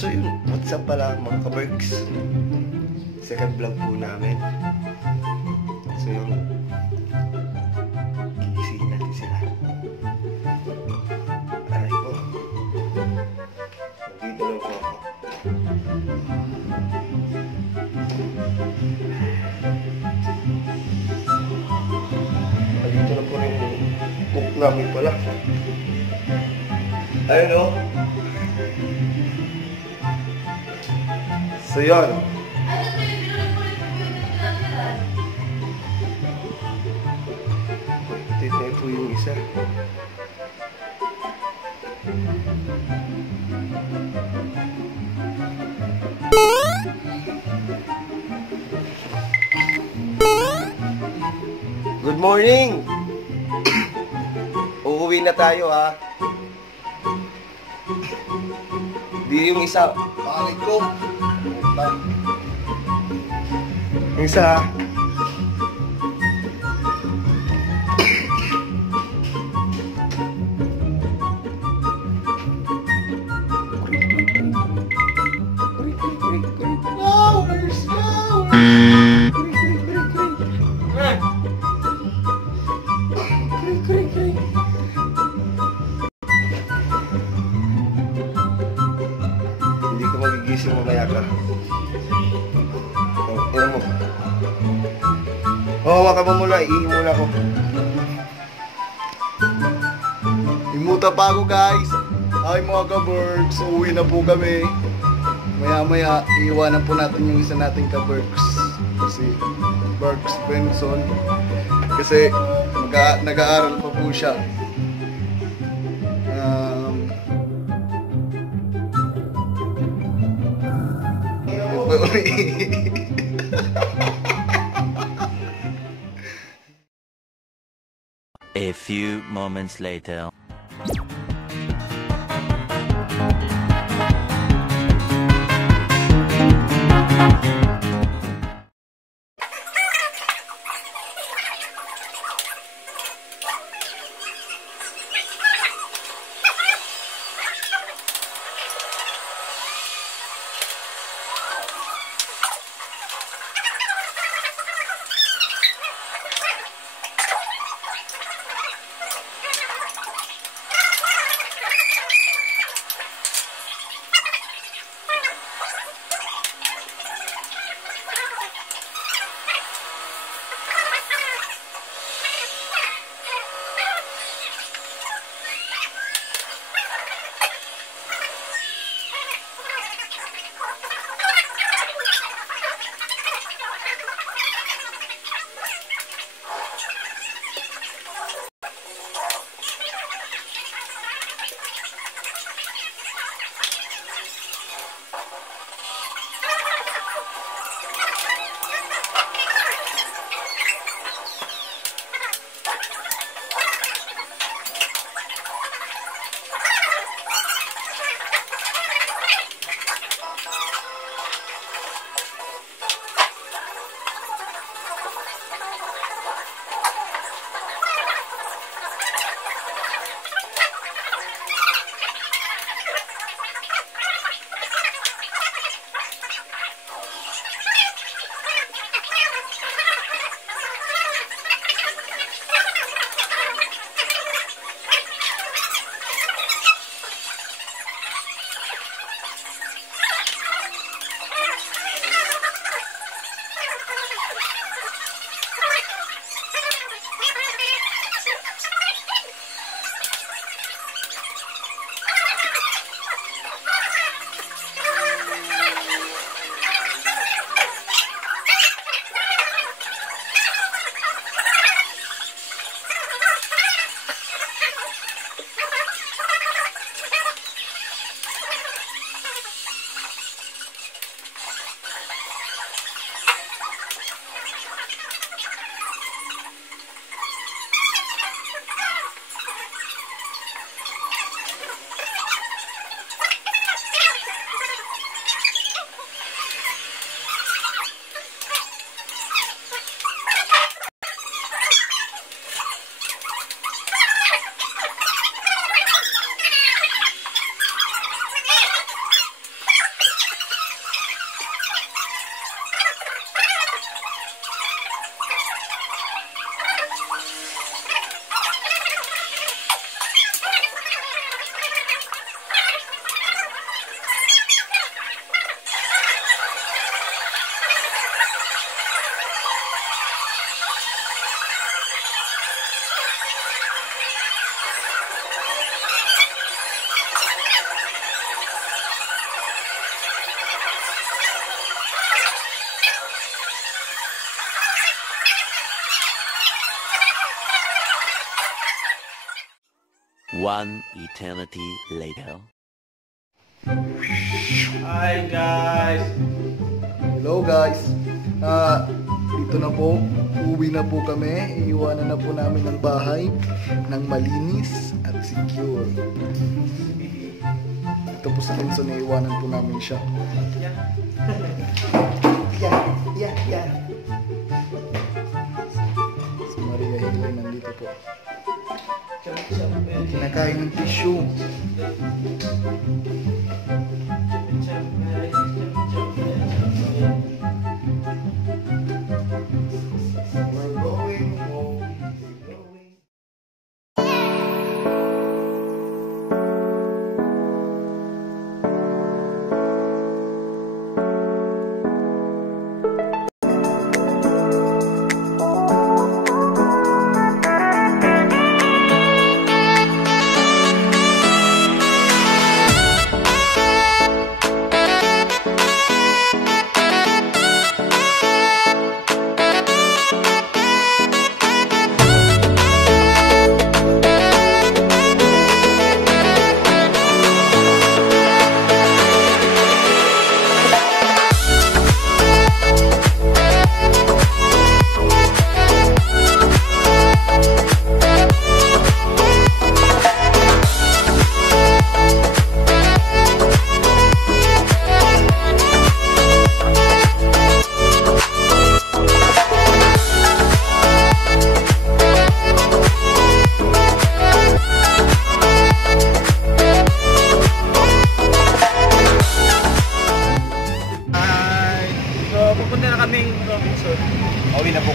So yun, what's up pala mga ka-Berks? Second vlog po namin. So yun, gigisingin natin sila. Aray po. Dito lang po ako. Dito na po yung cook namin pala. Ayun o. So yun. Dito po yung isa. Good morning! Uuwi na tayo ha. Di yung isa. Bakit ko? Yung isa ha. Hindi ka magigising mamaya ka. Ina mo. Hawakan mo muna, iihi muna ako. Imuta pa ako guys. Ay mga ka-Berks, uwi na po kami. Maya maya iiwanan po natin yung isa nating ka-Berks, si Berks Benson. Kasi nag-aaral pa po siya. A few moments later. One eternity later. Hi guys! Hello guys. Dito na po. Uwi na po kami. Iiwanan na po namin ang bahay ng malinis at secure. Ito po sa Quezon, iiwanan po namin siya. Yeah. Si Maria Hilay nandito po. Kinakain ng tissue. We're going home.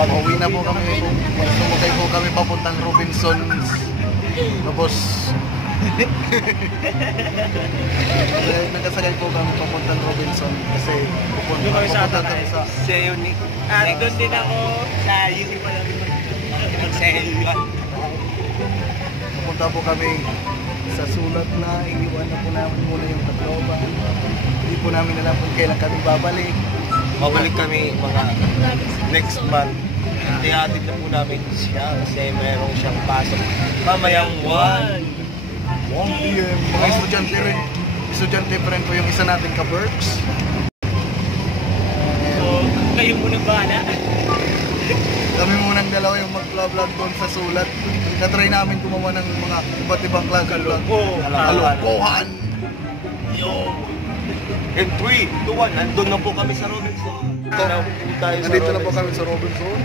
Uwi na po kami. Sumakay po kami papuntang Robinsons. Tapos nagkasakay po kami papuntang Robinson kasi pupunta kami sa Unique. At doon din ako sa Unique pala. Pupunta po kami sa sulat na iiwan na po namin muna yung Tacloban. Hindi po namin alam kung kailan kami babalik. Babalik kami mga next month. Ihatid na po namin siya kasi mayroong siyang pasok mamayang 1 PM. Mga estudyante pa rin po yung isa natin ka-Berks. So, kayo muna bahala. Kami munang dalawa yung mag-vlog doon sa sulat. Na-try namin gumawa ng mga iba't ibang klase ng kalokohan. Yo! In 3, 2, 1, nandun na po kami sa Robinson. Nandito na po kami sa Robinson.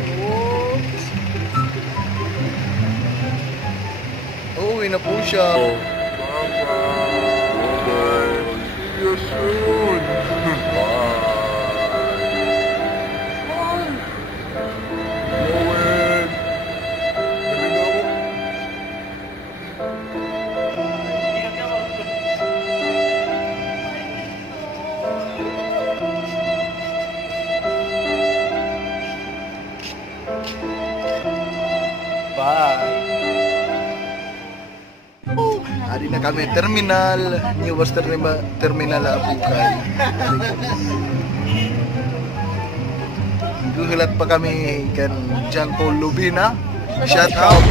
Uwi na po siya. See you soon. Adi na kami terminal, New Bus Terminal Abukay. Guhilat pa kami kan John Paul Lubina. Shout out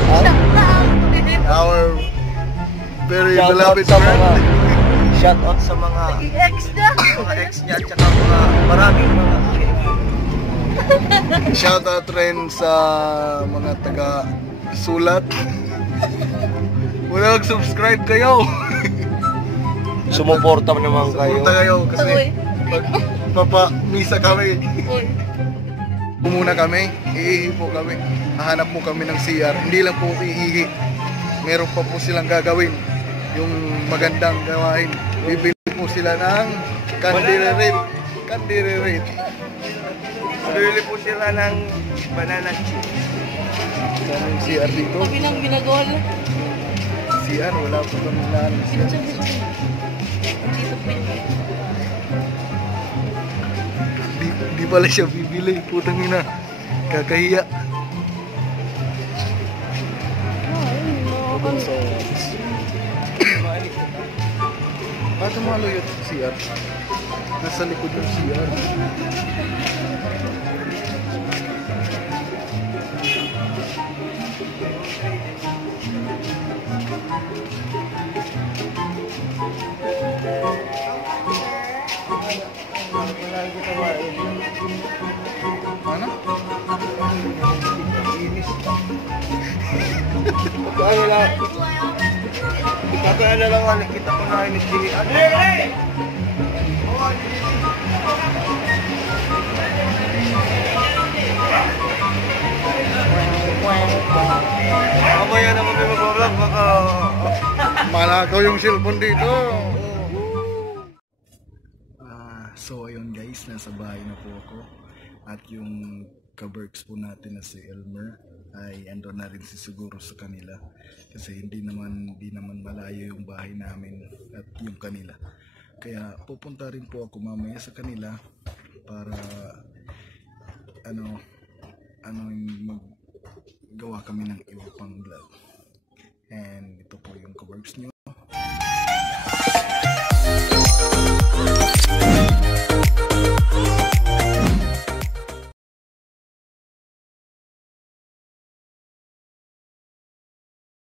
our very beloved friend. Shout out sa mga ex niya at saka mga maraming mga Shout out rin sa mga taga sulat. Wala mag-subscribe kayo. sumuporta naman kayo. Sumuporta kayo kasi papa-misa kami. Muna kami, iihi po kami. Hahanap po kami ng CR. Hindi lang po iihi. Meron pa po silang gagawin. Yung magandang gawain. Bibili po sila ng candy-red. Bibili po sila ng banana chips. Sana yung CR dito. Kami lang ginagawa lang. CR, wala po kami na CR. Dito po yun. Di pala siya bibili. Putang ina. Kakahiya. Bakit malo yun CR? Nasa likod yung CR. Ano? Kaya lang. Kaya na lang ulit kita ko na inis dili. Mamaya naman may mag-vlog, baka... Malakaw yung cellphone dito. So ayun guys, nasa bahay na po ako. At yung ka-Berks po natin na si Elmer ay ando na rin si siguro sa kanila. Kasi hindi naman malayo yung bahay namin at yung kanila. Kaya pupunta rin po ako mamaya sa kanila para maggawa kami ng iba pang vlog. And ito po yung ka-Berks nyo.